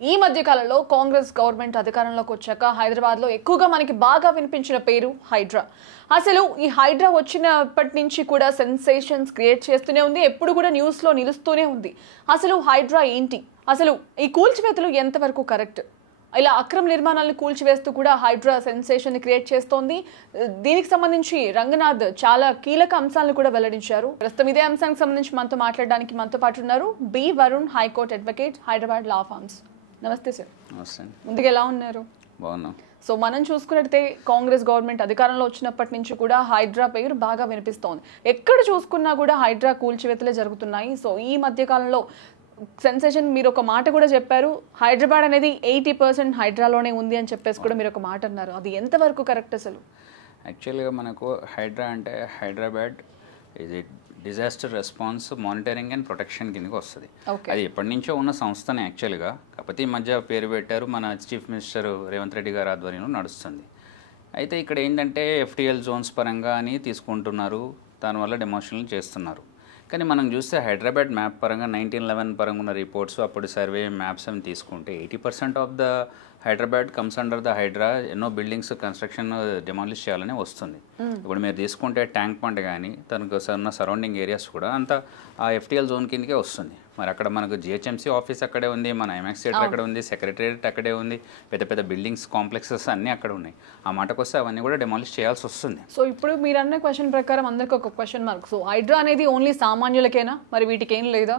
ఈ మధ్య కాలంలో కాంగ్రెస్ గవర్నమెంట్ అధికారంలోకి వచ్చాక హైదరాబాద్లో ఎక్కువగా మనకి బాగా వినిపించిన పేరు హైడ్రా. అసలు ఈ హైడ్రా వచ్చినప్పటి నుంచి కూడా సెన్సేషన్స్ క్రియేట్ చేస్తూనే ఉంది, ఎప్పుడు కూడా న్యూస్లో నిలుస్తూనే ఉంది. అసలు హైడ్రా ఏంటి, అసలు ఈ కూల్చివేతలు ఎంతవరకు కరెక్ట్, ఇలా అక్రమ నిర్మాణాలను కూల్చివేస్తూ కూడా హైడ్రా సెన్సేషన్ క్రియేట్ చేస్తోంది. దీనికి సంబంధించి రంగనాథ్ చాలా కీలక అంశాలను కూడా వెల్లడించారు. ప్రస్తుతం ఇదే అంశానికి సంబంధించి మనతో మాట్లాడడానికి మనతో పాటు ఉన్నారు B Varun, high court advocate, Hyderabad law firms. నమస్తే సార్. నమస్తే. ముందుగా ఎలా ఉన్నారు? బాగున్నాం. సో మనం చూసుకున్నట్టయితే కాంగ్రెస్ గవర్నమెంట్ అధికారంలో వచ్చినప్పటి నుంచి కూడా హైడ్రా పేరు బాగా వినిపిస్తోంది. ఎక్కడ చూసుకున్నా కూడా హైడ్రా కూల్చివేతలే జరుగుతున్నాయి. సో ఈ మధ్య కాలంలో సెన్సేషన్, మీరు ఒక మాట కూడా చెప్పారు, హైదరాబాద్ అనేది 80% హైడ్రాలోనే ఉంది అని చెప్పేసి కూడా మీరు ఒక మాట అన్నారు. అది ఎంతవరకు కరెక్ట్ అసలు? యాక్చువల్గా మనకు హైడ్రా అంటే హైదరాబాద్ ఇది disaster response monitoring and protection కిందకి వస్తుంది. అది ఎప్పటి నుంచో ఉన్న సంస్థనే యాక్చువల్గా, కాకపోతే ఈ మధ్య పేరు పెట్టారు, మన చీఫ్ మినిస్టర్ రేవంత్ రెడ్డి గారి ఆధ్వర్యంలో నడుస్తుంది. అయితే ఇక్కడ ఏంటంటే FTL జోన్స్ పరంగా అని తీసుకుంటున్నారు, దానివల్ల డెమోషన్లు చేస్తున్నారు. కానీ మనం చూస్తే హైదరాబాద్ మ్యాప్ పరంగా 1911 పరంగా ఉన్న రిపోర్ట్స్, అప్పుడు సర్వే మ్యాప్స్ అని తీసుకుంటే 80% of the Hyderabad comes under the HYDRAA. ఎన్నో బిల్డింగ్స్ కన్స్ట్రక్షన్ డెమాలిష్ చేయాలని వస్తుంది. ఇప్పుడు మీరు తీసుకుంటే ట్యాంక్ బండ్ కానీ తనకు ఉన్న సరౌండింగ్ ఏరియాస్ కూడా అంతా ఆ FTL జోన్ కిందకే వస్తుంది. మరి అక్కడ మనకు GHMC ఆఫీస్ అక్కడే ఉంది, మన IMAX థియేటర్ అక్కడే ఉంది, సెక్రటేరియట్ అక్కడే ఉంది, పెద్ద పెద్ద బిల్డింగ్స్ కాంప్లెక్సెస్ అన్నీ అక్కడ ఉన్నాయి. ఆ మాటకు వస్తే అవన్నీ కూడా డెమాలిష్ చేయాల్సి వస్తుంది. సో ఇప్పుడు మీరు అన్న క్వశ్చన్ ప్రకారం అందరికి ఒక క్వశ్చన్ మార్క్. సో హైడ్రా అనేది ఓన్లీ సామాన్యులకేనా, మరి వీటికి ఏం లేదా?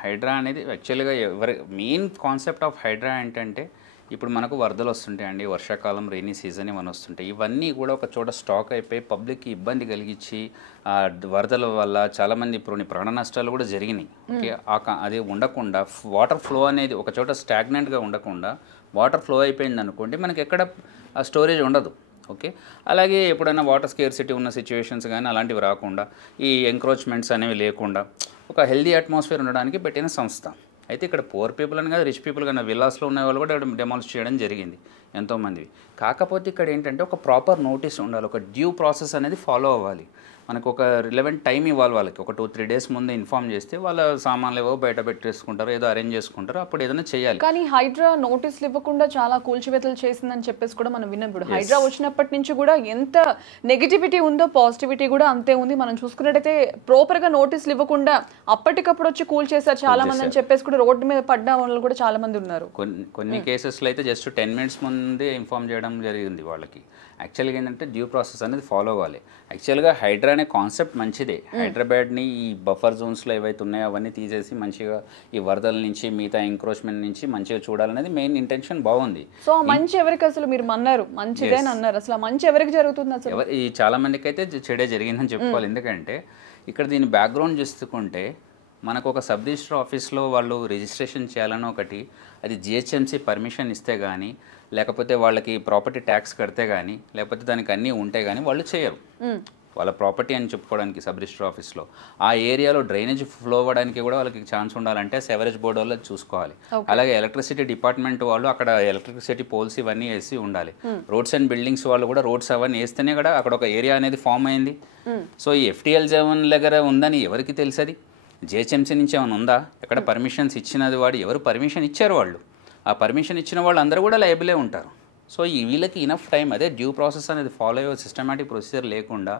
హైడ్రా అనేది యాక్చువల్గా మెయిన్ కాన్సెప్ట్ ఆఫ్ హైడ్రా ఏంటంటే, ఇప్పుడు మనకు వరదలు వస్తుంటాయండి, వర్షాకాలం రైనీ సీజన్ ఇవన్నీ వస్తుంటాయి. ఇవన్నీ కూడా ఒక చోట స్టాక్ అయిపోయి పబ్లిక్కి ఇబ్బంది కలిగించి వరదల వల్ల చాలామంది ఇప్పుడు ప్రాణ నష్టాలు కూడా జరిగినాయి. ఓకే, అది ఉండకుండా వాటర్ ఫ్లో అనేది ఒక చోట స్టాగ్నెంట్గా ఉండకుండా వాటర్ ఫ్లో అయిపోయింది అనుకోండి, మనకి ఎక్కడ స్టోరేజ్ ఉండదు. ఓకే, అలాగే ఎప్పుడైనా వాటర్ స్కేర్సిటీ ఉన్న సిచ్యువేషన్స్ కానీ అలాంటివి రాకుండా, ఈ ఎంక్రోచ్మెంట్స్ అనేవి లేకుండా ఒక హెల్దీ అట్మాస్ఫియర్ ఉండడానికి పెట్టిన సంస్థ. అయితే ఇక్కడ పూర్ పీపుల్ అని కాదు, రిచ్ పీపుల్ కానీ విల్లాస్లో ఉన్న వాళ్ళు కూడా డెమాలిష్ చేయడం జరిగింది ఎంతోమందివి. కాకపోతే ఇక్కడ ఏంటంటే ఒక ప్రాపర్ నోటీస్ ఉండాలి, ఒక డ్యూ ప్రాసెస్ అనేది ఫాలో అవ్వాలి. మనకు ఒక రిలవెంట్ టైం ఇవ్వాలి వాళ్ళకి. ఒక 2-3 డేస్ ముందు ఇన్ఫార్మ్ చేస్తే వాళ్ళ సామాన్లు ఏవో బయట పెట్టేసుకుంటారు, ఏదో అరేంజ్ చేసుకుంటారు, అప్పుడు ఏదైనా చేయాలి. కానీ హైడ్రా నోటీసులు ఇవ్వకుండా చాలా కూల్చివేతలు చేసిందని చెప్పేసి కూడా మనం విన్నప్పుడు, హైడ్రా వచ్చినప్పటి నుంచి కూడా ఎంత నెగిటివిటీ ఉందో పాజిటివిటీ కూడా అంతే ఉంది. మనం చూసుకున్నట్టయితే ప్రాపర్గా నోటీసులు ఇవ్వకుండా అప్పటికప్పుడు వచ్చి కూల్ చేశారు చాలా మంది అని చెప్పేసి కూడా రోడ్డు మీద పడ్డ వాళ్ళు కూడా చాలా మంది ఉన్నారు. కొన్ని కేసెస్లో అయితే జస్ట్ 10 minutes ముందే ఇన్ఫార్మ్ చేయడం జరిగింది వాళ్ళకి. యాక్చువల్గా ఏంటంటే డ్యూ ప్రాసెస్ అనేది ఫాలో అవ్వాలి. యాక్చువల్గా హైడ్రా అనే కాన్సెప్ట్ మంచిదే. హైదరాబాద్ని ఈ బఫర్ జోన్స్లో ఏవైతే ఉన్నాయో అవన్నీ తీసేసి మంచిగా ఈ వరదల నుంచి మిగతా ఎంక్రోచ్మెంట్ నుంచి మంచిగా చూడాలనేది మెయిన్ ఇంటెన్షన్ బాగుంది. సో మంచి ఎవరికి అసలు మీరు అన్నారు మంచిదే అన్నారు, అసలు మంచి ఎవరికి జరుగుతుంది? అసలు ఈ చాలా మందికి అయితే చెడే జరిగిందని చెప్పుకోవాలి. ఎందుకంటే ఇక్కడ దీని బ్యాక్గ్రౌండ్ చూసుకుంటే మనకు ఒక సబ్ రిజిస్టర్ ఆఫీస్లో వాళ్ళు రిజిస్ట్రేషన్ చేయాలని ఒకటి, అది GHMC పర్మిషన్ ఇస్తే కానీ, లేకపోతే వాళ్ళకి ప్రాపర్టీ ట్యాక్స్ కడితే కానీ, లేకపోతే దానికి అన్నీ ఉంటే కానీ వాళ్ళు చేయరు. వాళ్ళ ప్రాపర్టీ అని చెప్పుకోవడానికి సబ్ రిజిస్టర్ ఆఫీస్లో ఆ ఏరియాలో డ్రైనేజ్ ఫ్లో అవ్వడానికి కూడా వాళ్ళకి ఛాన్స్ ఉండాలంటే సెవరేజ్ బోర్డు వాళ్ళు చూసుకోవాలి. అలాగే ఎలక్ట్రిసిటీ డిపార్ట్మెంట్ వాళ్ళు అక్కడ ఎలక్ట్రిసిటీ పోల్స్ ఇవన్నీ వేసి ఉండాలి. రోడ్స్ అండ్ బిల్డింగ్స్ వాళ్ళు కూడా రోడ్స్ అవన్నీ వేస్తేనే కూడా అక్కడ ఒక ఏరియా అనేది ఫామ్ అయింది. సో ఈ FTL జోన్ దగ్గర ఉందని ఎవరికి తెలుసది? GHMC నుంచి ఏమైనా ఉందా? ఎక్కడ పర్మిషన్స్ ఇచ్చినది వాడు, ఎవరు పర్మిషన్ ఇచ్చారు వాళ్ళు, ఆ పర్మిషన్ ఇచ్చిన వాళ్ళు అందరూ కూడా లయబులే ఉంటారు. సో ఈ వీళ్ళకి ఇనఫ్ టైం, అదే డ్యూ ప్రాసెస్ అనేది ఫాలో అయ్యే సిస్టమేటిక్ ప్రొసీజర్ లేకుండా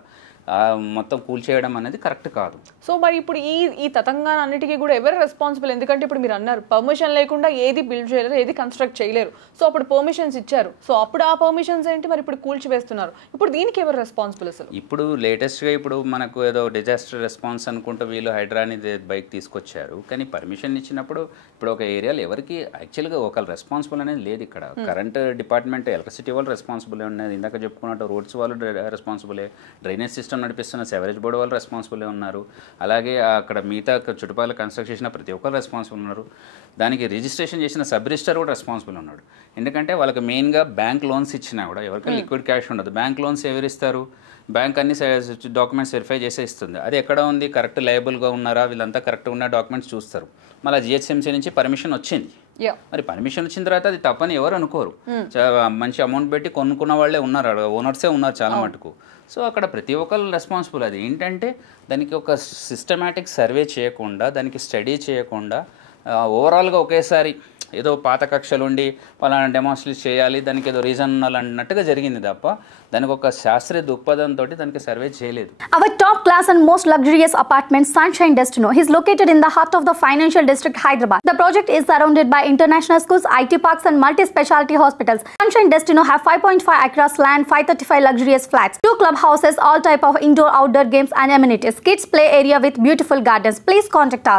మొత్తం కూల్ చేయడం అనేది కరెక్ట్ కాదు. సో మరి ఇప్పుడు ఈ తతంగాణ అన్నిటికీ కూడా ఎవరు రెస్పాన్సిబుల్? ఎందుకంటే ఇప్పుడు మీరు అన్నారు పర్మిషన్ లేకుండా ఏది బిల్డ్ చేయలేరు, ఏది కన్స్ట్రక్ట్ చేయలేరు. సో అప్పుడు పర్మిషన్స్ ఇచ్చారు, సో అప్పుడు ఆ పర్మిషన్స్ ఏంటి, మరి ఇప్పుడు కూల్చివేస్తున్నారు, ఇప్పుడు దీనికి ఎవరు రెస్పాన్సిబుల్ అసలు? ఇప్పుడు లేటెస్ట్గా ఇప్పుడు మనకు ఏదో డిజాస్టర్ రెస్పాన్స్ అనుకుంటూ వీళ్ళు హైడ్రాని బైక్ తీసుకొచ్చారు. కానీ పర్మిషన్ ఇచ్చినప్పుడు ఇప్పుడు ఒక ఏరియాలో ఎవరికి యాక్చువల్గా ఒక రెస్పాన్సిబుల్ అనేది లేదు. ఇక్కడ కరెంట్ డిపార్ట్మెంట్, ఎలక్ట్రిసిటీ వాళ్ళు రెస్పాన్సిబుల్ ఉన్నది, ఇందాక చెప్పుకున్నట్టు రోడ్స్ వాళ్ళు రెస్పాన్సిబులే, డ్రైనేజ్ సిస్టమ్ నడిపిస్తున్న సెవరేజ్ బోర్డు వాళ్ళు రెస్పాన్సిబుల్ ఉన్నారు, అలాగే అక్కడ మిగతా చుట్టుపక్కల కన్స్ట్రక్ట్ చేసిన ప్రతి ఒక్కరు రెస్పాన్సిబుల్ ఉన్నారు. దానికి రిజిస్ట్రేషన్ చేసిన సబ్ రిజిస్టర్ కూడా రెస్పాన్సిబుల్ ఉన్నాడు. ఎందుకంటే వాళ్ళకి మెయిన్గా బ్యాంక్ లోన్స్ ఇచ్చినా కూడా ఎవరికైనా లిక్విడ్ క్యాష్ ఉండదు. బ్యాంక్ లోన్స్ ఎవరిస్తారు? బ్యాంక్ అన్ని డాక్యుమెంట్స్ వెరిఫై చేసే ఇస్తుంది. అది ఎక్కడ ఉంది, కరెక్ట్ లయబుల్గా ఉన్నారా, వీళ్ళంతా కరెక్ట్గా ఉన్న డాక్యుమెంట్స్ చూస్తారు. మళ్ళీ GHMC నుంచి పర్మిషన్ వచ్చింది, మరి పర్మిషన్ వచ్చిన తర్వాత అది తప్పని ఎవరు అనుకోరు. మంచి అమౌంట్ పెట్టి కొనుక్కున్న వాళ్ళే ఉన్నారు, ఓనర్సే ఉన్నారు చాలా మటుకు. సో అక్కడ ప్రతి ఒక్కరు రెస్పాన్సిబుల్. అది ఏంటంటే దానికి ఒక సిస్టమేటిక్ సర్వే చేయకుండా, దానికి స్టడీ చేయకుండా ఓవరాల్గా ఒకేసారి ఏదో పాత కక్షలు ఉండి పలానా డెమాన్స్ట్రేట్ చేయాలి, దానికి ఏదో రీజన్ అన్నట్టుగా జరిగింది తప్ప దానికి ఒక శాస్త్రీయ దృక్పథంతో దానికి సర్వే చేయలేదు. Our top class and most luxurious apartment, Sunshine Destino, is located in the heart of the financial district, Hyderabad. The project is surrounded by international schools, IT parks and multi-specialty hospitals. Sunshine Destino have 5.5 acres land, 535 luxurious flats, 2 clubhouses, all type of indoor outdoor games and amenities, kids play area with beautiful gardens. Please contact us.